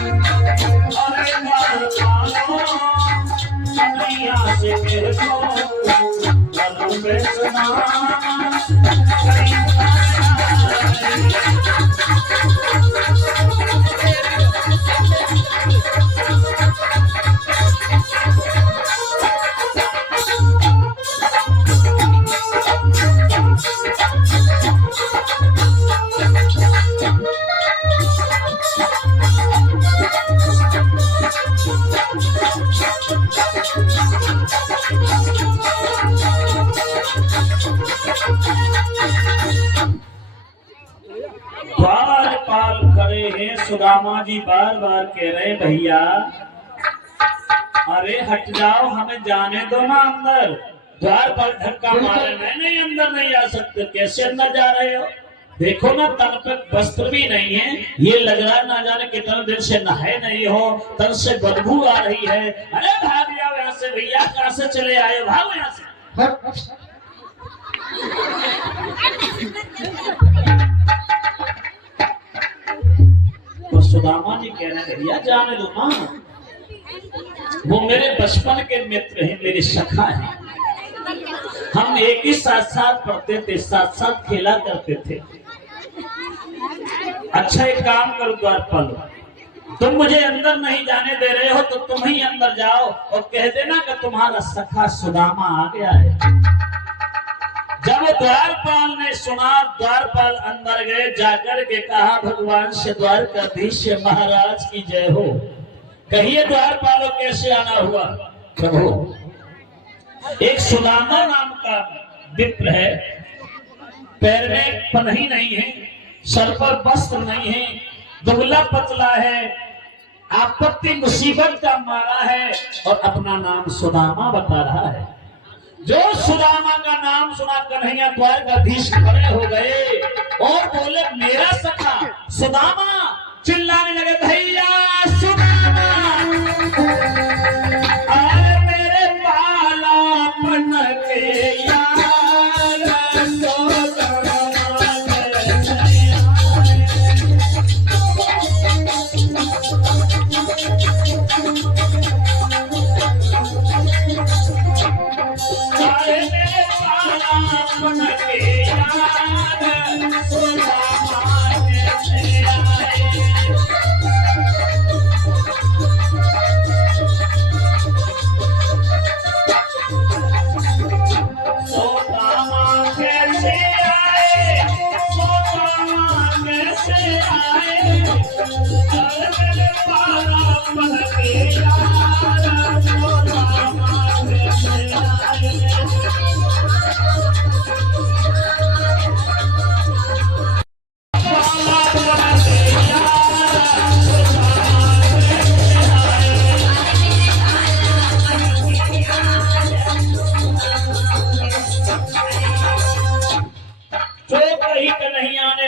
अरे द्वार पालो कन्हैया से मेरे को लल्लू बेचना द्वारपाल खड़े हैं। सुदामा जी बार बार कह रहे हैं भैया अरे हट जाओ, हमें जाने दो ना अंदर। द्वारपाल धक्का मारे, मैं नहीं अंदर नहीं आ सकते। कैसे अंदर जा रहे हो? देखो ना तन पे वस्त्र भी नहीं है, ये लग रहा है ना जाने कितने दिन से नहाए नहीं हो, तन से बदबू आ रही है। अरे भाग जाओ यहाँ से भैया, कहाँ से चले आए, भागो यहाँ से। तो सुदामा जी कह रहे भैया जाने दो ना, वो मेरे बचपन के मित्र हैं, मेरे सखा हैं। हम एक ही साथ साथ पढ़ते थे, साथ साथ खेला करते थे। अच्छा एक काम करो द्वारपाल, तुम मुझे अंदर नहीं जाने दे रहे हो तो तुम ही अंदर जाओ और कह देना कि तुम्हारा सखा सुदामा आ गया है। जब द्वारपाल ने सुना, द्वारपाल अंदर गए, जाकर के कहा भगवान से द्वारकाधीश महाराज की जय हो। कहिए द्वारपालों कैसे आना हुआ? प्रभु एक सुदामा नाम का विप्र है, पैर में पन्ही नहीं है, सर पर वस्त्र नहीं है, दुबला पतला है, आपत्ति मुसीबत का मारा है और अपना नाम सुदामा बता रहा है। जो सुदामा का नाम सुना कन्हैया द्वारकाधीश खड़े हो गए और बोले मेरा सखा सुदामा। चिल्लाने लगे भैया सुदामा, अरे मेरे बालापन के यार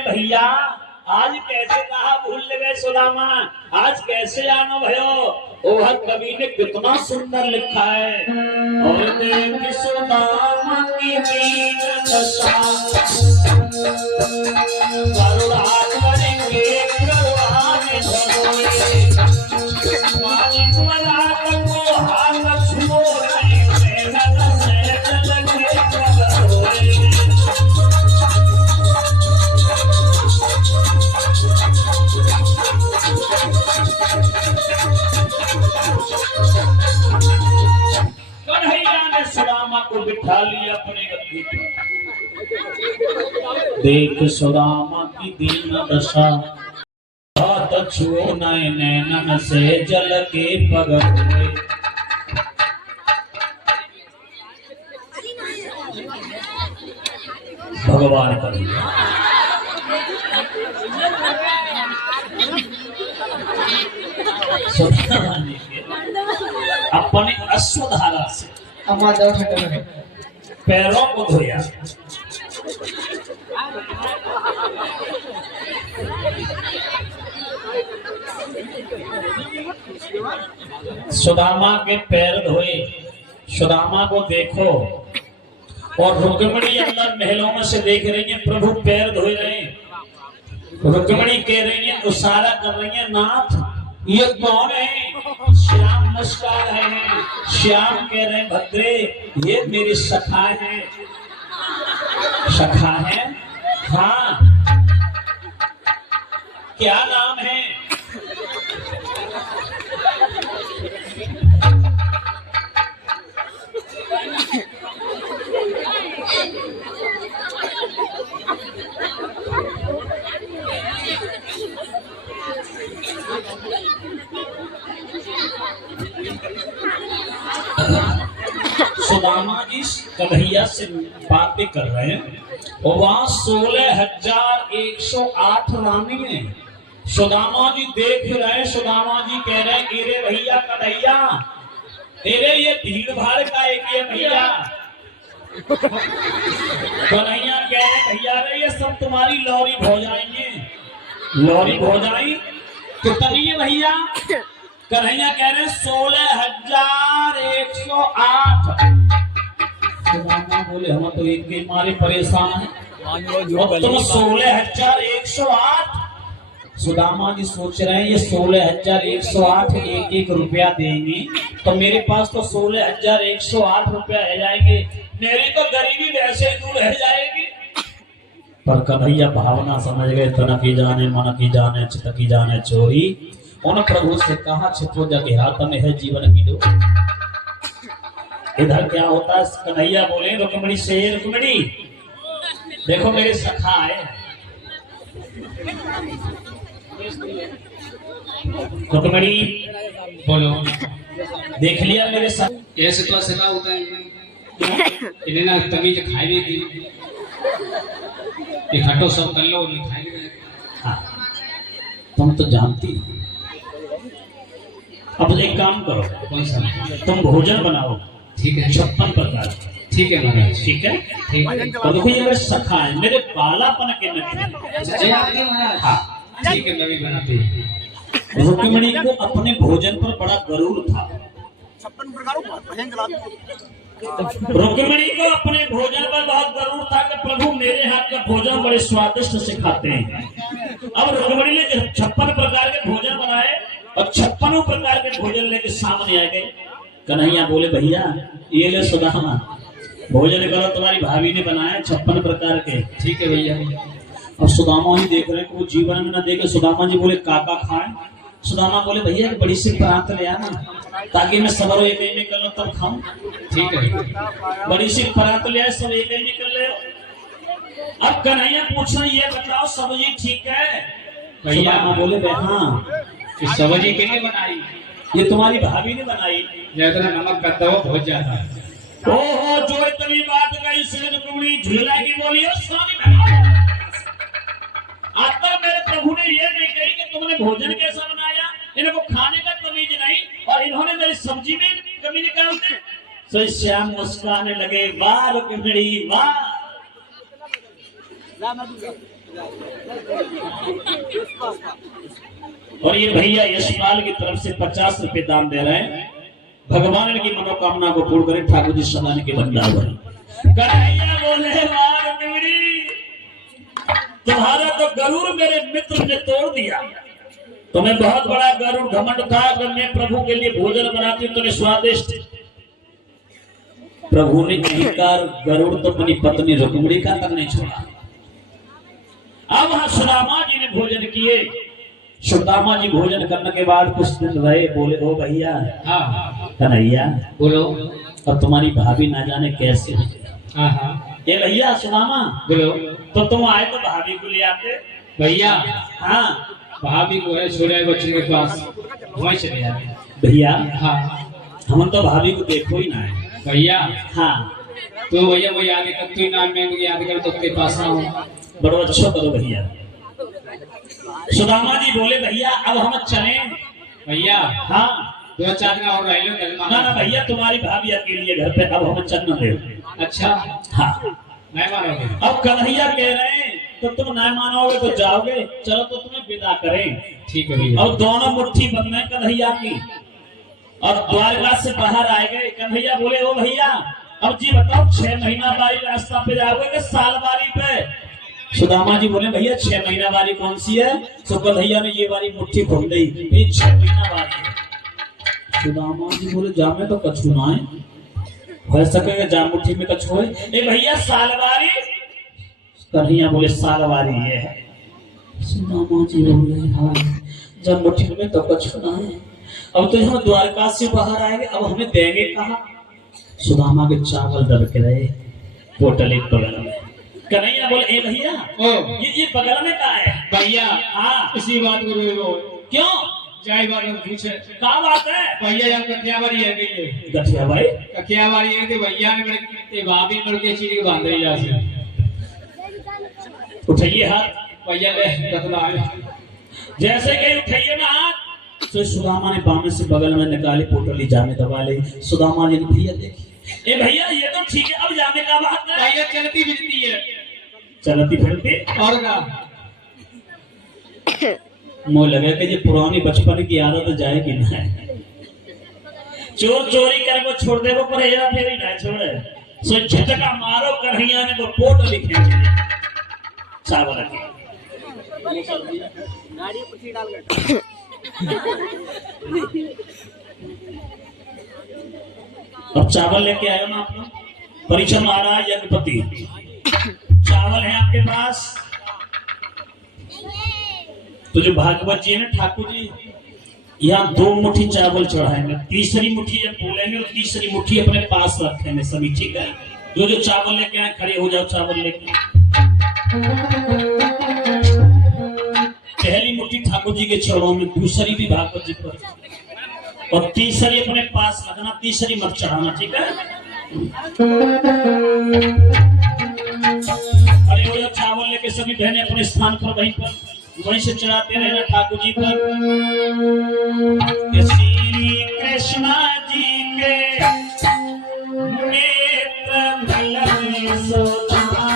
भैया आज कैसे कहा भूल गए सुदामा, आज कैसे आनो भयो? ओह कवि ने कितना सुंदर लिखा है, और देख सुदामा की दीन दशा करुणा करेंगे करवाने धरोए, मालिक मलाक को हाथ छुओ नहीं, मेहनत से चलके करोए। कन्हैया ने सुदामा को बिठा लिया अपने गद्दी पर। देख सुदामा की दीन दशा, हाथ छुओ नैनन से जल के पगड़े। भगवान कर अपने अश्वधारा से पैरों को धोया। सुदामा के पैर धोए। सुदामा को देखो और रुक्मिणी अंदर महलों में से देख रही है, प्रभु पैर धो रहे हैं। रुक्मिणी कह रही है, इशारा कर रही है, नाथ ये कौन है? श्याम नमस्कार है। श्याम कह रहे भद्रे ये मेरी सखा है। सखा है? हाँ। क्या नाम है? सुदामा जी कन्हैया से बातें कर रहे हैं और वहां 16,108 रानी है। सुदामा जी देख रहे, सुदामा जी कह रहे हैं कि रे भैया कन्हैया तेरे ये भीड़ भाड़ का एक ये भैया। कन्हैया कह रहे भैया रे ये सब तुम्हारी लौरी भौजाएंगे। लौरी भौजाई कितनी है भैया? कन्हैया कह रहे 16,108। सुदामा बोले हम तो इनके मारे परेशान हैं, तुम 16,108। सुदामा जी सोच रहे हैं ये 16,108 एक एक रुपया देंगे तो मेरे पास तो 16,108 रुपया रह जाएंगे, मेरी तो गरीबी वैसे ही दूर रह जाएगी। पर कन्हैया भावना समझ गए, तन की जाने मन की जाने चित की जाने चोरी। उन प्रभु से कहा छिपो जग हाथ में है जीवन की दो। इधर क्या होता है? कन्हैया बोले रुक्मिणी से, रुक्मिणी देखो मेरे सखा है। रुक्मिणी बोलो देख लिया मेरे सखा? ऐसे तो सखा होता है इन्हें ना तमीज खाई की इकट्ठो सब कर लो नहीं खाएंगे। हाँ तुम तो जानती हो। अब एक काम करो, कौन सा? तुम भोजन बनाओ। ठीक है 56 प्रकार। ठीक है महाराज। ठीक है ठीक है। और देखो ये मेरे सखा है, मेरे बालापन के मित्र। जय आगे महाराज। हाँ ठीक है मैं भी बनाती हूँ। रुक्मिणी को अपने भोजन पर बड़ा गरूर था। 56 प्रकारों पर भजन चलाते। रुक्मिणी को अपने भोजन पर बहुत गरूर था कि प्रभु मेरे हाथ का भोजन बड़े स्वादिष्ट से खाते हैं। अब रुक्मिणी ने 56 प्रकार के भोजन बनाए और 56 प्रकार के भोजन लेके सामने आ गए। कन्हैया बोले भैया ये ले सुदामा भोजन करो, तुम्हारी भाभी ने बनाया 56 प्रकार के। ठीक है भैया। अब सुदामा ही देख रहे हैं कि वो जीवन में न देखे। सुदामा जी बोले काका खाए। सुदामा बोले भैया एक बड़ी सी परात ले आना ताकि मैं सबर एक ही में कर लूं तब खाऊं। ठीक है। बड़ी सी परात ले आए, सब एक ही में कर ले। अब कन्हैया पूछना ये बताओ सब्जी ठीक है? भैया बोले हाँ इस सब्जी के लिए बनाई? ये तुम्हारी भाभी ने बनाई। ज्यादा नमक का दवा बहुत ज्यादा है। ओहो जो इतनी बात कही से रुक्मिणी झूला की बोली हो स्वामी। आज तक मेरे प्रभु ने ये नहीं कही कि तुमने भोजन कैसा बनाया, इनको खाने का तमीज नहीं और इन्होंने मेरी सब्जी में कमी निकाल दी। तो श्याम मुस्कुराने लगे, वाह रुक्मिणी वाह। और ये भैया यशपाल की तरफ से 50 रुपए दान दे रहे हैं। भगवान इनकी मनोकामना को पूर्ण करें। ठाकुर जी सदान के बंदावन। कन्हैया बोले वाह रुक्मिणी तुम्हारा तो गरुड़ मेरे मित्र ने तोड़ दिया। तुम्हें बहुत बड़ा गरुड़ घमंड था अगर मैं प्रभु के लिए भोजन बनाती तुम्हें स्वादिष्ट। प्रभु ने कहा गरुड़ तो अपनी पत्नी रुक्मिणी का तक नहीं छोड़ा। अब वहां सुदामा जी ने भोजन किए। सुदामा जी भोजन करने के बाद कुछ दिन रहे। बोले ओ भैया हाँ कन्हैया बोलो। और तुम्हारी भाभी ना जाने कैसे। हाँ हाँ ये भैया सुदामा बोलो। तो तुम आए तो भाभी को ले आते। भैया हाँ भाभी को है छोटे बच्चे के पास वहीं चले जाते। भैया हाँ हम तो भाभी को देखो ही ना है। भैया हाँ तो भैया वो याद कर तू नाम में मुझे याद कर तो तेरे पास ना हो। बड़ो अच्छा करो भैया। सुदामा जी बोले भैया अब हम चले। भैया हाँ 2-4 दिन और रह लो ना ना भैया तुम्हारी भाभी अकेली है घर पे, अब हम चलना दे। अच्छा हाँ नहीं मानोगे? अब कन्हैया कह रहे हैं तो तुम नहीं मानोगे तो जाओगे, चलो तो तुम्हें विदा करें। ठीक है भैया। अब दोनों मुट्ठी बंद है कन्हैया की और द्वारका से बाहर आए गए। कन्हैया बोले ओ भैया अब जी बताओ 6 महीना बारी रास्ता पे जाओगे कि साल बारी पे? सुदामा जी बोले भैया 6 महीना वाली कौन सी है? सुकल भैया ने ये वाली मुट्ठी खोल दी, ये 6 महीना वाली है। सुदामा जी बोले जामे तो कछु ना है, हो सकेगा जा मुट्ठी में कछु है। ए भैया सालवारी? कन्हैया बोले सालवारी ये है। सुदामा जी बोले हाँ जब मुट्ठी में तो कछु ना है, अब तो हम द्वारका से बाहर आएंगे, अब हमें देंगे कहाँ? सुदामा के चावल दब के रहे पोटल एक बगल में। कन्हैया बोले ए भैया ये बगल में कहाँ है? भैया हाँ इसी बात को रो क्यों? जाई बात में पूछे क्या बात है? भैया यहाँ कठियावारी है कि गठिया भाई कठियावारी है कि भैया ने मेरे भाभी मेरे के चीज के बांधे जा से उठाइए हाथ। भैया ले कतला है जैसे कि उठाइए ना हाथ, तो सुदामा ने बामे से बगल में निकाली पोटली जामे दबा ली। सुदामा जी ने भैया देखी, ए भैया ये तो ठीक है, अब जामे का बात है। भैया चलती फिरती है, चलती फिरती और का मुझे लगा कि ये पुरानी बचपन की आदत जाएगी ना, चोर चोरी करे को छोड़ दे वो पर हेरा फेरी ना छोड़े, सो झटका मारो कन्हैया ने वो पोट लिखे चावल की गाड़ी पर डाल गया। अब चावल लेके आए ना आप लोग, परीक्षा महाराज यज्ञपति चावल है आपके पास। तो जो भागवत जी है ना ठाकुर जी, यहाँ 2 मुट्ठी चावल चढ़ाएंगे, तीसरी मुट्ठी जब बोलेंगे तो तीसरी मुट्ठी अपने पास रखेंगे सभी, ठीक है? जो जो चावल लेके आए खड़े हो जाओ, चावल लेके। पहली मुट्ठी ठाकुर जी के चरणों में, दूसरी भी भागवत जी पर, और तीसरी अपने पास रखना, तीसरी मत चढ़ाना, ठीक है? अरे वो चावल लेके सभी बहने अपने स्थान पर वहीं से चढ़ाते रहना ठाकुर जी पर। श्री कृष्णा जी के नेत्र मिलन सुधामा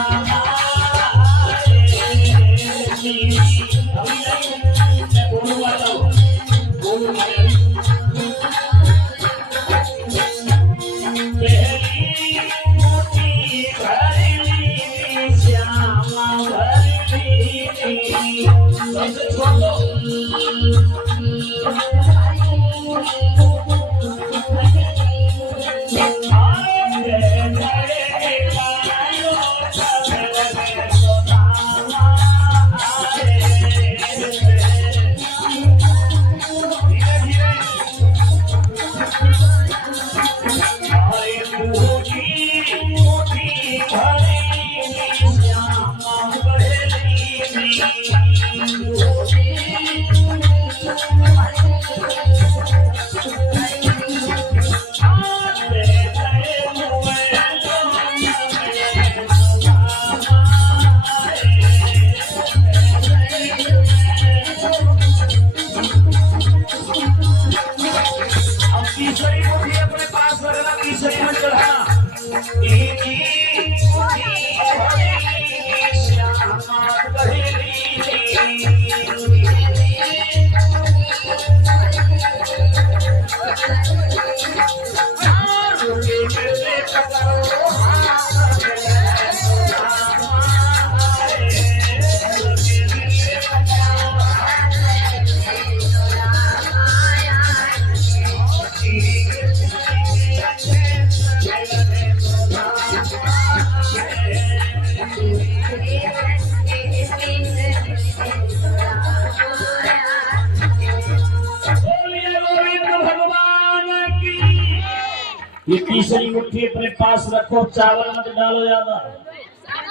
ये तीसरी मुट्ठी अपने पास रखो, चावल मत डालो ज्यादा।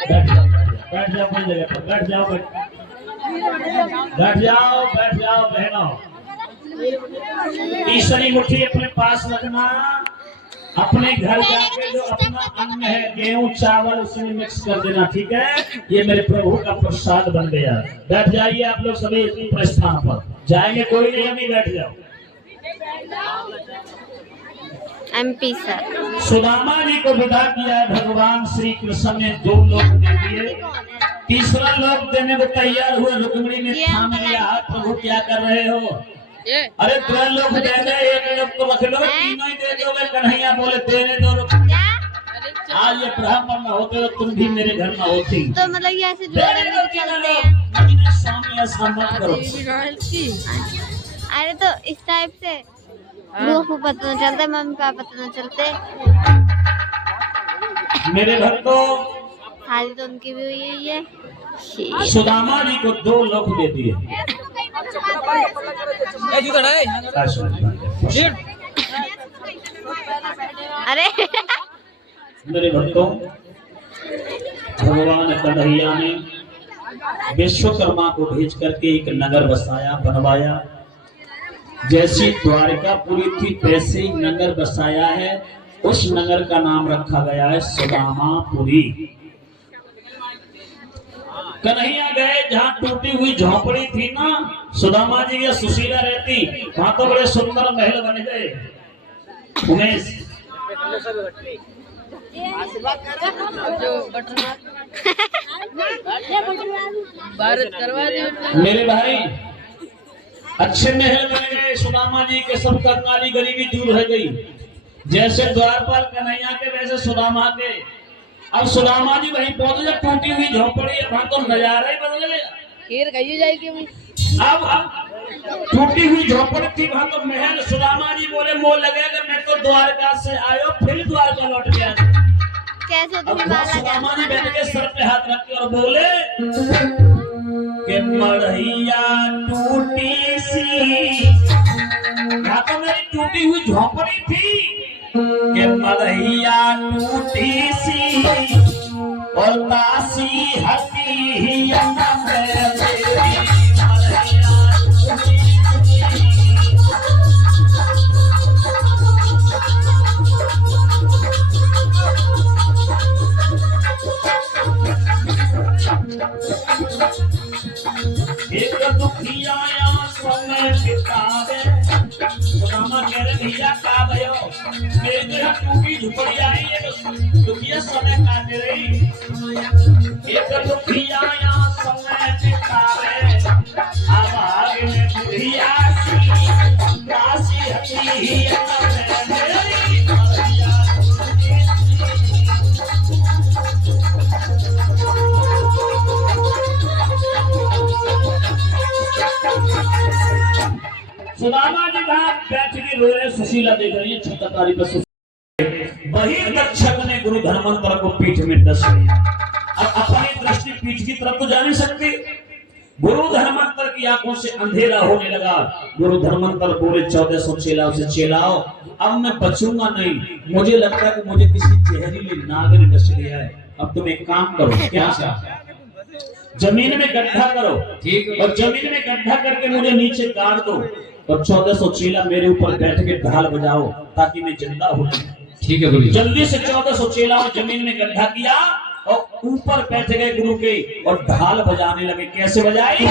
बैठ जाओ अपनी जगह पर, बैठ जाओ बहनों। तीसरी मुट्ठी अपने पास रखना, अपने घर जाके जो अपना अन्न है गेहूं चावल उसमें मिक्स कर देना, ठीक है? ये मेरे प्रभु का प्रसाद बन गया। बैठ जाइए आप लोग सभी अपने स्थान पर, जाएंगे कोई नहीं, अभी बैठ जाओ। MP सर सुदामा जी को विदा किया है भगवान श्री कृष्ण ने, 2 लोक दे दिए, तीसरा लोक देने को तैयार हुए। रुक्मिणी ने थाम लिया हाथ, प्रभु क्या कर रहे हो? अरे 2 लोक दे दे, 1 लोक तो रख लो, तीनों ही दे दोगे? कन्हैया बोले देने दो। आज ये ब्राह्मण न होते तो तुम भी मेरे घर में होती। तो मतलब ये ऐसे जोड़े मेरे में घर के चलते लोग, हैं। अपने स्वामी ऐसा मत करो। अरे तो इस टाइप से बुआ को पता न चलता, मम्मी पापा पता न चलते। मेरे घर तो शादी तो उनकी भी हुई है। सुदामा जी को 2 लोग दे दिए। अरे मेरे भक्तों, भगवान कन्हैया ने विश्वकर्मा को भेज करके एक नगर बसाया, बनवाया। जैसी द्वारिकापुरी थी वैसे ही नगर बसाया है। उस नगर का नाम रखा गया है सुदामापुरी। कन्हैया गए जहाँ टूटी हुई झोपड़ी थी ना, सुदामा जी या सुशीला रहती, वहां तो बड़े सुंदर महल बन गए। उमेश मेरे भाई, अच्छे महल बन गए सुदामा जी के। सब कंगाली गरीबी दूर हो गई। जैसे द्वारपाल कन्हैया के वैसे सुदामा के। अब सुदामा जी वहीं पहुंचे जब टूटी हुई झोपड़ी है, वहां तो नजारा ही बदल गया। खीर खाई जाएगी अभी। अब टूटी हुई झोपड़ी थी, वहां तो महल। सुदामा जी बोले मोह लगेगा, मैं तो द्वारका से आयो फिर द्वारका लौट गया। कैसे अब तुम्हें वहाँ बाला सुदामा जी बैठ के जाता सर पे हाथ रख के और बोले कि मढ़ैया टूटी सी, यहाँ तो मेरी टूटी हुई झोपड़ी थी कि मढ़ैया टूटी सी और दासी हटी एक दुखिया समय बितावे। सुदामा कह रहे भैया का भयो, मेरे जो टूटी झुपड़ी आई है, दुखिया समय काटे रही। एक दुखिया समय बितावे, अब आगे में बुढ़िया सी दासी हटी सुदामा जी वहां बैठ के रो रहे। सुशीला देख रही है छतरदारी पर। बहिर्दक्षक ने गुरु धर्मांतर को पीठ में डस लिया। अब अपनी दृष्टि पीठ की तरफ तो जा नहीं सकती। गुरु धर्मांतर की आंखों से अंधेरा होने लगा। गुरु धर्मांतर बोले 1400 चेलाओं से चेलाओ, अब मैं बचूंगा नहीं। मुझे लगता है कि मुझे किसी जहरीले नाग ने डस लिया है। अब तुम एक काम करो, क्या जमीन में गड्ढा करो, ठीक, और जमीन में गड्ढा करके मुझे नीचे गाड़ दो और 1400 चेला मेरे ऊपर बैठ के ढाल बजाओ ताकि मैं जिंदा हो जाऊं। ठीक है बोलिए। जल्दी से 1400 चेलाओं जमीन में गड्ढा किया और ऊपर बैठ गए गुरु के और ढाल बजाने लगे। कैसे बजाई?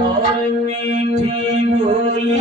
और मीठी बोली